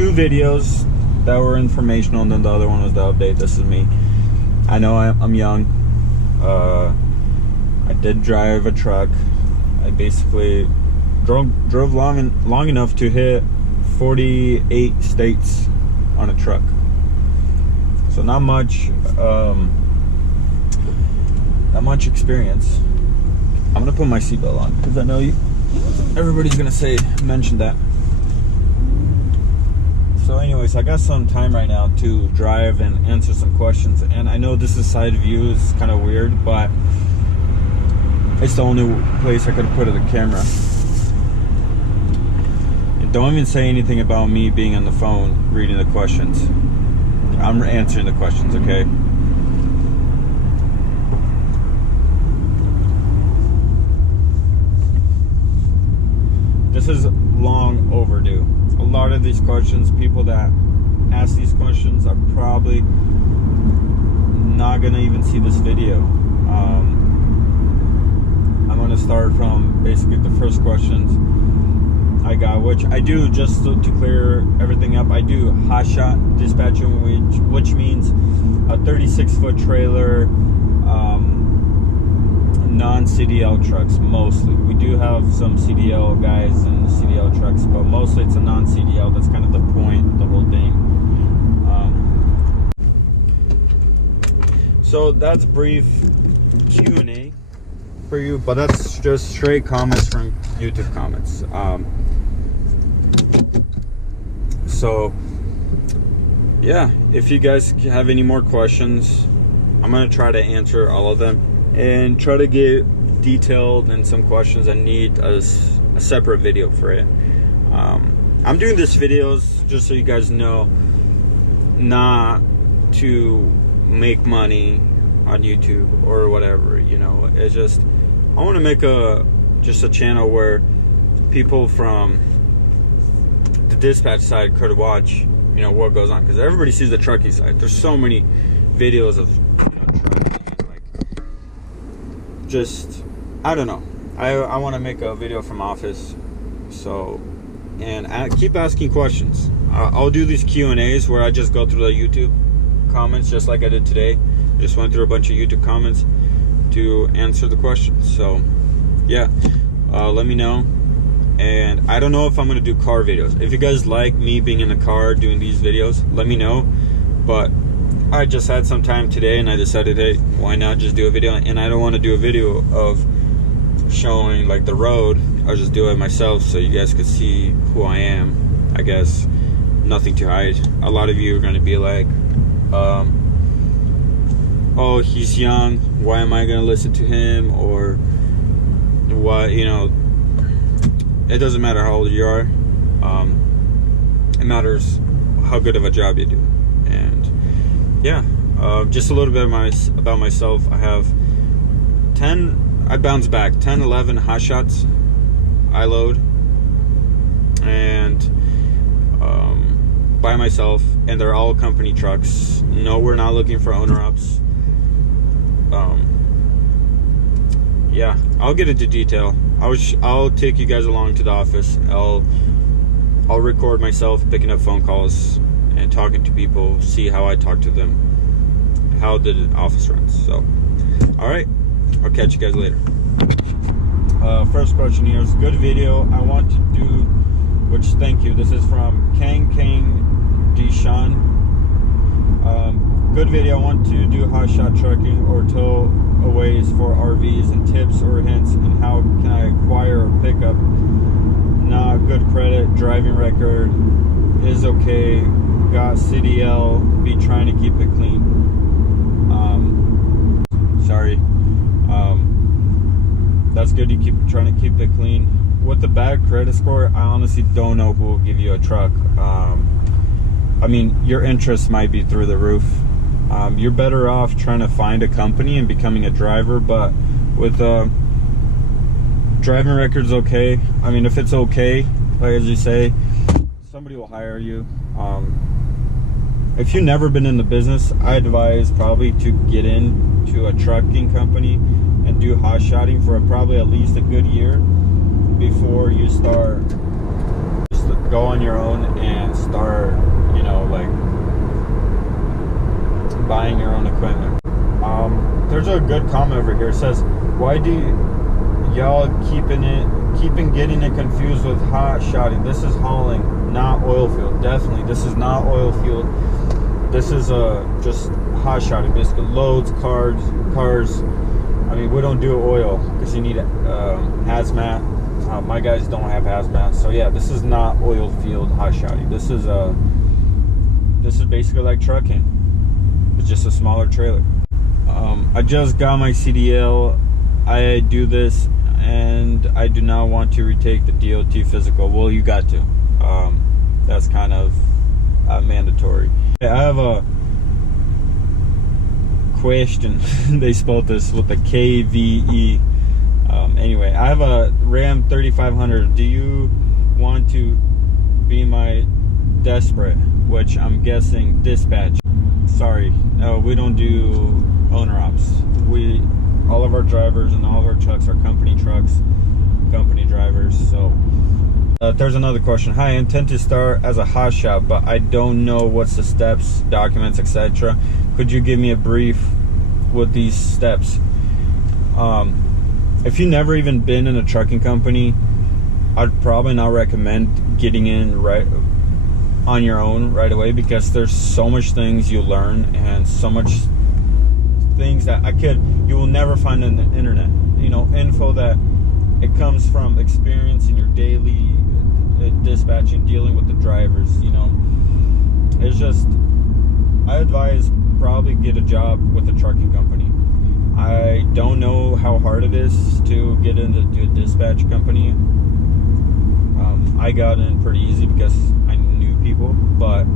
2 videos that were informational, and then the other one was the update. This is me. I know I'm young. I did drive a truck. I basically drove long enough to hit 48 states on a truck. So not much experience. I'm gonna put my seatbelt on because I know everybody's gonna mention that. So anyways, I got some time right now to drive and answer some questions, and I know this is side view, it's kind of weird, but it's the only place I could put the camera. And don't even say anything about me being on the phone reading the questions. I'm answering the questions, okay? This is long overdue. A lot of these questions, people that ask these questions are probably not gonna even see this video. I'm gonna start from basically the first questions I got, which I do, just to clear everything up, I do Hotshot dispatching, which means a 36-foot trailer, non-CDL trucks mostly. We do have some CDL guys in the CDL trucks, but mostly it's a non-CDL. That's kind of the point, the whole thing. So that's brief Q&A for you, but that's just straight comments from YouTube comments. So yeah, if you guys have any more questions, I'm gonna try to answer all of them and try to get detailed in some questions. I need a separate video for it. I'm doing this videos just so you guys know, not to make money on YouTube or whatever, you know. It's just, I want to make just a channel where people from the dispatch side could watch, you know, what goes on, because everybody sees the trucking side. There's so many videos of, you know, trucking, like, just, I don't know. I want to make a video from office, so, and keep asking questions. I'll do these Q&As where I just go through the YouTube comments, just like I did today. I just went through a bunch of YouTube comments to answer the questions. So yeah, let me know. And I don't know if I'm gonna do car videos. If you guys like me being in the car doing these videos, let me know. But I just had some time today and I decided, hey, why not just do a video? And I don't want to do a video of showing like the road. I'll just do it myself so you guys could see who I am. I guess nothing to hide. A lot of you are gonna be like, oh, he's young, why am I gonna listen to him? Or what, you know, it doesn't matter how old you are. It matters how good of a job you do. And yeah, just a little bit about myself. I have 10, I bounce back 10, 11 Hotshots I load, and by myself, and they're all company trucks. No, we're not looking for owner ups. Yeah, I'll get into detail. I'll take you guys along to the office. I'll record myself picking up phone calls and talking to people, see how I talk to them, how the office runs. So, all right, I'll catch you guys later. First question here is, good video I want to do, which, thank you. This is from Kang Dishan. Good video, I want to do hotshot trucking or towaways for RVs, and tips or hints and how can I acquire a pickup. Not good credit, driving record is okay, got CDL, be trying to keep it clean. Sorry. That's good, you keep trying to keep it clean. With the bad credit score, I honestly don't know who will give you a truck. I mean, your interest might be through the roof. You're better off trying to find a company and becoming a driver, but with driving record's okay. I mean, if it's okay, like as you say, somebody will hire you. If you've never been in the business, I advise probably to get into a trucking company and do hotshotting for probably at least a good year before you start, just go on your own and start buying your own equipment. There's a good comment over here. It says, why do y'all keeping getting it confused with hot shotting? This is hauling, not oil field. Definitely, this is not oil field. This is just hot shotting, basically loads, cars. I mean, we don't do oil because you need hazmat. My guys don't have hazmat, so yeah, this is not oil field hot shotting. This is basically like trucking. It's just a smaller trailer. I just got my CDL. I do this, and I do not want to retake the DOT physical. Well, you got to. That's kind of mandatory. I have a question. They spelled this with a KVE. Anyway, I have a Ram 3500. Do you want to be my desperate? Which I'm guessing dispatch. Sorry, no, we don't do owner ops. All of our drivers and all of our trucks are company trucks, company drivers. So there's another question. Hi, I intend to start as a hot shot, but I don't know what's the steps, documents, etc. Could you give me a brief with these steps? If you've never even been in a trucking company, I'd probably not recommend getting in right on your own right away, because there's so much things you learn and so much things that you will never find on the internet. You know, info that it comes from experience in your daily dispatching, dealing with the drivers. You know, it's just, I advise probably get a job with a trucking company. I don't know how hard it is to get into a dispatch company. I got in pretty easy because I knew people, but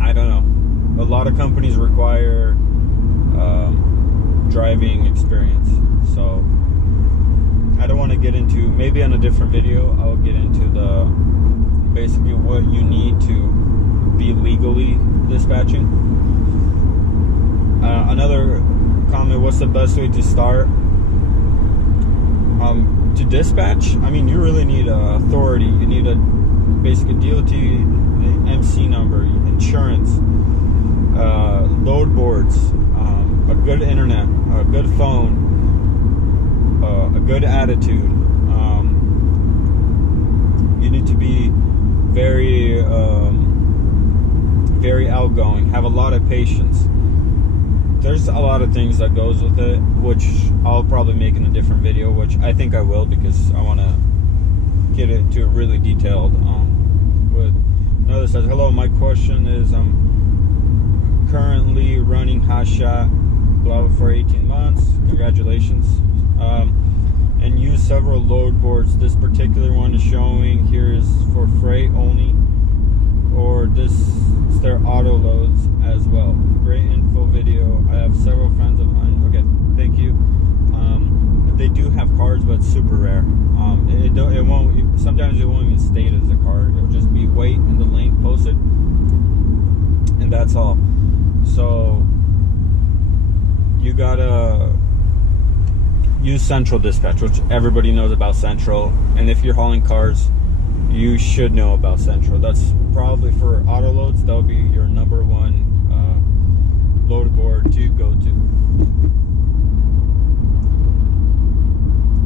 I don't know. A lot of companies require driving experience, so I don't want to get into, maybe on a different video I'll get into basically what you need to be legally dispatching. Another comment, what's the best way to start to dispatch? I mean, you really need authority. You need a basic DOT MC number, insurance, load boards, a good internet, a good phone, a good attitude. You need to be very very outgoing, have a lot of patience. There's a lot of things that goes with it, which I'll probably make in a different video, which I think I will, because I want to get it to really detailed. With another says, hello, my question is, I'm currently running Hotshot for 18 months. Congratulations. And use several load boards. This particular one is showing here is for freight only, or their auto loads as well. Great info video. I have several friends of mine. Okay, thank you. They do have cards, but it's super rare. It won't. Sometimes it won't even state as a card. It'll just be weight and the link posted, and that's all. So you gotta use Central Dispatch, which everybody knows about Central. And if you're hauling cars, you should know about Central. That's probably for auto loads. That'll be your number one load board to go to.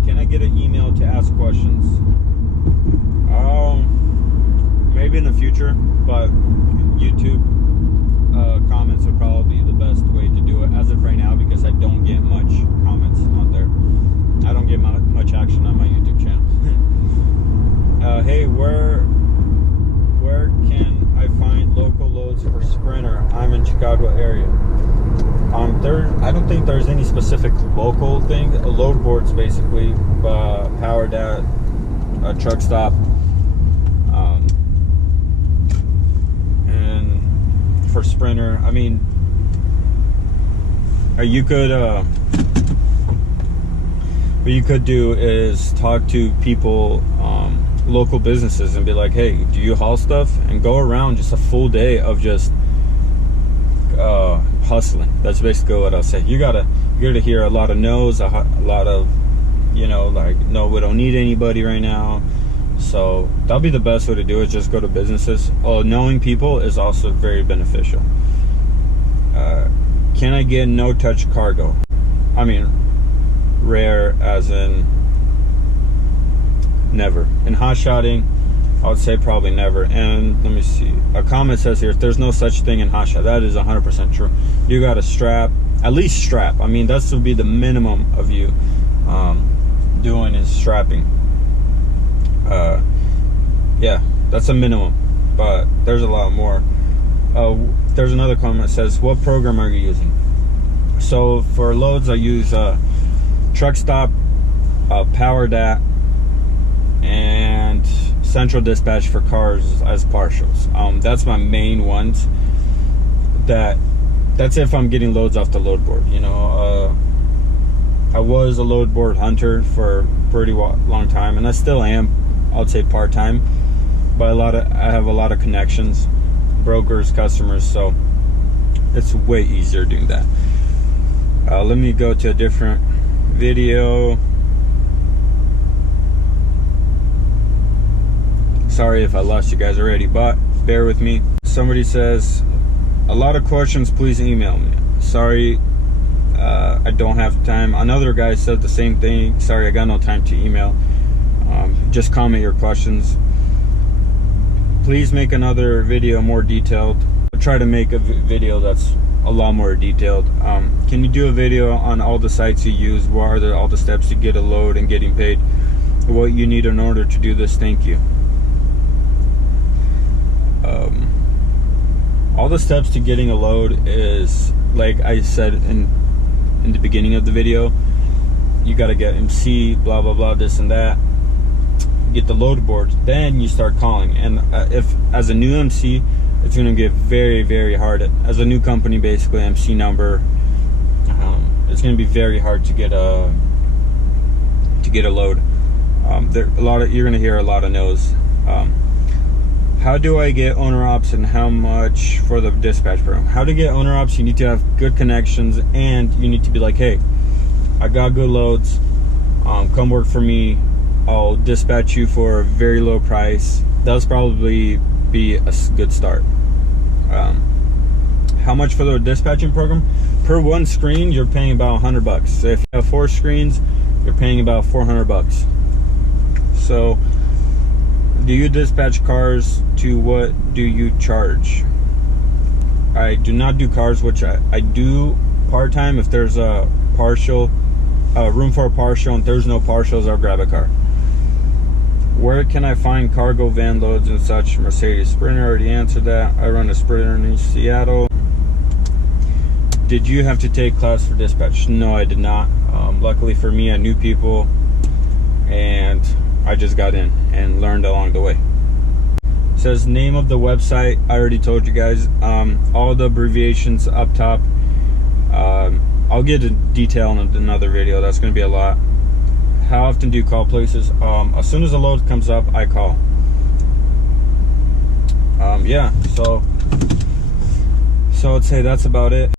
Can I get an email to ask questions? Maybe in the future, but YouTube comments would probably be the best way to do it as of right now, because I don't get much comments out there. I don't get much action on my YouTube channel. Hey, where can I find local loads for Sprinter? I'm in Chicago area. I don't think there's any specific local thing. A load board's basically powered at a truck stop, and for Sprinter, I mean, what you could do is talk to people, local businesses, and be like, hey, do you haul stuff? And go around just a full day of just hustling. That's basically what I'll say. You gotta hear a lot of no's, a lot of, you know, like, no, we don't need anybody right now. So that'll be the best way to do it. Just go to businesses. Knowing people is also very beneficial. Can I get no touch cargo? I mean, rare as in never. In hotshotting, I would say probably never. And let me see, a comment says here, there's no such thing in hotshot. That is 100% true. You got to strap, at least strap. I mean, that's would be the minimum of you doing is strapping. Yeah, that's a minimum, but there's a lot more. There's another comment that says, what program are you using? So for loads, I use Truck Stop, PowerDat, and Central Dispatch for cars as partials. That's my main ones. That's if I'm getting loads off the load board. You know, I was a load board hunter for a pretty long time, and I still am. I would say part-time, but I have a lot of connections, brokers, customers, so it's way easier doing that. Let me go to a different video. Sorry if I lost you guys already, but bear with me. Somebody says, a lot of questions, please email me. Sorry, I don't have time. Another guy said the same thing. Sorry, I got no time to email. Just comment your questions. Please make another video more detailed. I'll try to make a video that's a lot more detailed. Can you do a video on all the sites you use? What are all the steps to get a load and getting paid? What you need in order to do this? Thank you. All the steps to getting a load is, like I said in the beginning of the video, you got to get MC, blah blah blah, this and that. Get the load board, then you start calling. And if as a new MC, it's going to get very, very hard. As a new company, basically, MC number, it's going to be very hard to get a load. You're going to hear a lot of no's. How do I get owner ops and how much for the dispatch program? How to get owner ops? You need to have good connections, and you need to be like, hey, I got good loads. Come work for me. I'll dispatch you for a very low price. That'll probably be a good start. How much for the dispatching program? Per one screen, you're paying about $100. So if you have 4 screens, you're paying about $400. So, do you dispatch cars? To what do you charge? I do not do cars, which I do part-time. If there's a partial, room for a partial, and there's no partials, I'll grab a car. Where can I find cargo van loads and such? Mercedes Sprinter, already answered that. I run a Sprinter in Seattle. Did you have to take class for dispatch? No, I did not. Luckily for me, I knew people, and I just got in and learned along the way. It says name of the website. I already told you guys. All the abbreviations up top. I'll get into detail in another video. That's going to be a lot. How often do you call places? As soon as a load comes up, I call. Yeah, so I'd say that's about it.